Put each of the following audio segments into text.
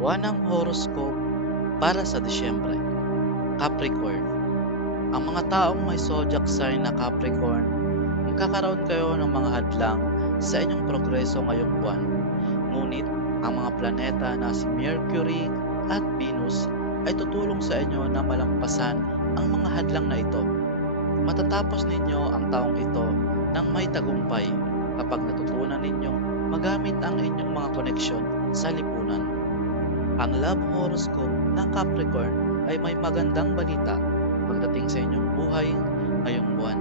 Buwanang horoscope para sa Disyembre. Capricorn. Ang mga taong may zodiac sign na Capricorn, magkakaroon kayo ng mga hadlang sa inyong progreso ngayong buwan. Ngunit, ang mga planeta na si Mercury at Venus ay tutulong sa inyo na malampasan ang mga hadlang na ito. Matatapos ninyo ang taong ito ng may tagumpay kapag natutunan ninyong magamit ang inyong mga koneksyon sa lipunan. Ang love horoscope ng Capricorn ay may magandang balita pagdating sa inyong buhay ngayong buwan.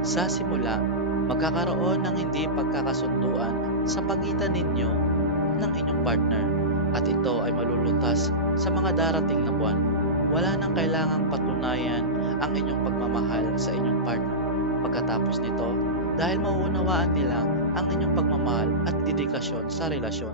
Sa simula, magkakaroon ng hindi pagkakasunduan sa pagitan ninyo ng inyong partner at ito ay malulutas sa mga darating na buwan. Wala nang kailangang patunayan ang inyong pagmamahal sa inyong partner. Pagkatapos nito, dahil mauunawaan nila ang inyong pagmamahal at dedikasyon sa relasyon.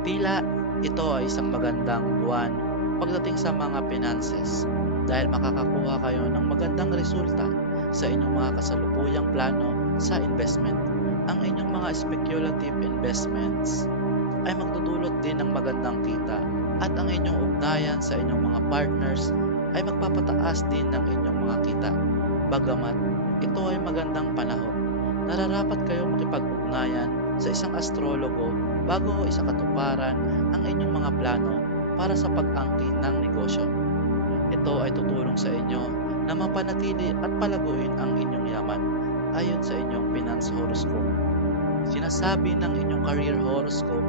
Tila ito ay isang magandang buwan pagdating sa mga finances dahil makakakuha kayo ng magandang resulta sa inyong mga kasalukuyang plano sa investment. Ang inyong mga speculative investments ay magdudulot din ng magandang kita at ang inyong ugnayan sa inyong mga partners ay magpapataas din ng inyong mga kita. Bagamat ito ay magandang panahon, nararapat kayo makipag-ugnayan sa isang astrologo bago isakatuparan ang inyong mga plano para sa pag-angkin ng negosyo. Ito ay tutulong sa inyo na mapanatili at palaguin ang inyong yaman ayon sa inyong finance horoscope. Sinasabi ng inyong career horoscope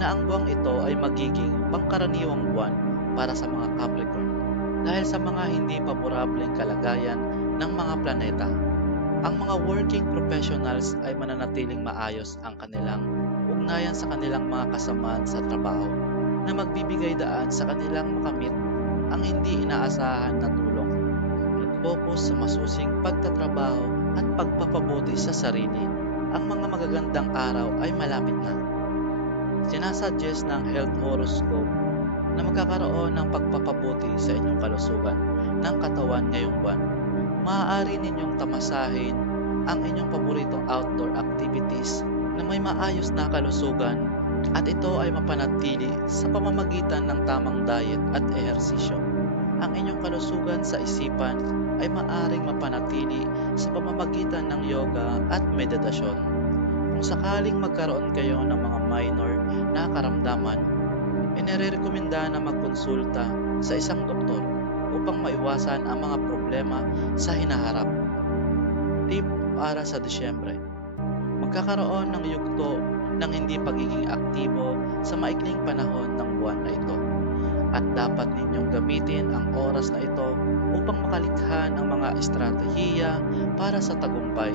na ang buwang ito ay magiging pangkaraniwang buwan para sa mga Capricorn dahil sa mga hindi paborableng kalagayan ng mga planeta. Ang mga working professionals ay mananatiling maayos ang kanilang ugnayan sa kanilang mga kasamaan sa trabaho na magbibigay daan sa kanilang makamit ang hindi inaasahan na tulong. Mag-focus sa masusing pagtatrabaho at pagpapabuti sa sarili. Ang mga magagandang araw ay malapit na. Sinasuggest ng health horoscope na magkakaroon ng pagpapabuti sa inyong kalusugan ng katawan ngayong buwan. Maaari ninyong tamasahin ang inyong paboritong outdoor activities na may maayos na kalusugan at ito ay mapanatili sa pamamagitan ng tamang diet at ehersisyo. Ang inyong kalusugan sa isipan ay maaring mapanatili sa pamamagitan ng yoga at meditasyon. Kung sakaling magkaroon kayo ng mga minor na karamdaman, inirekomenda na magkonsulta sa isang doktor upang maiwasan ang mga problema sa hinaharap. Tip para sa Disyembre. Magkakaroon ng yugto ng hindi pagiging aktibo sa maikling panahon ng buwan na ito. At dapat ninyong gamitin ang oras na ito upang makalikha ng mga estratehiya para sa tagumpay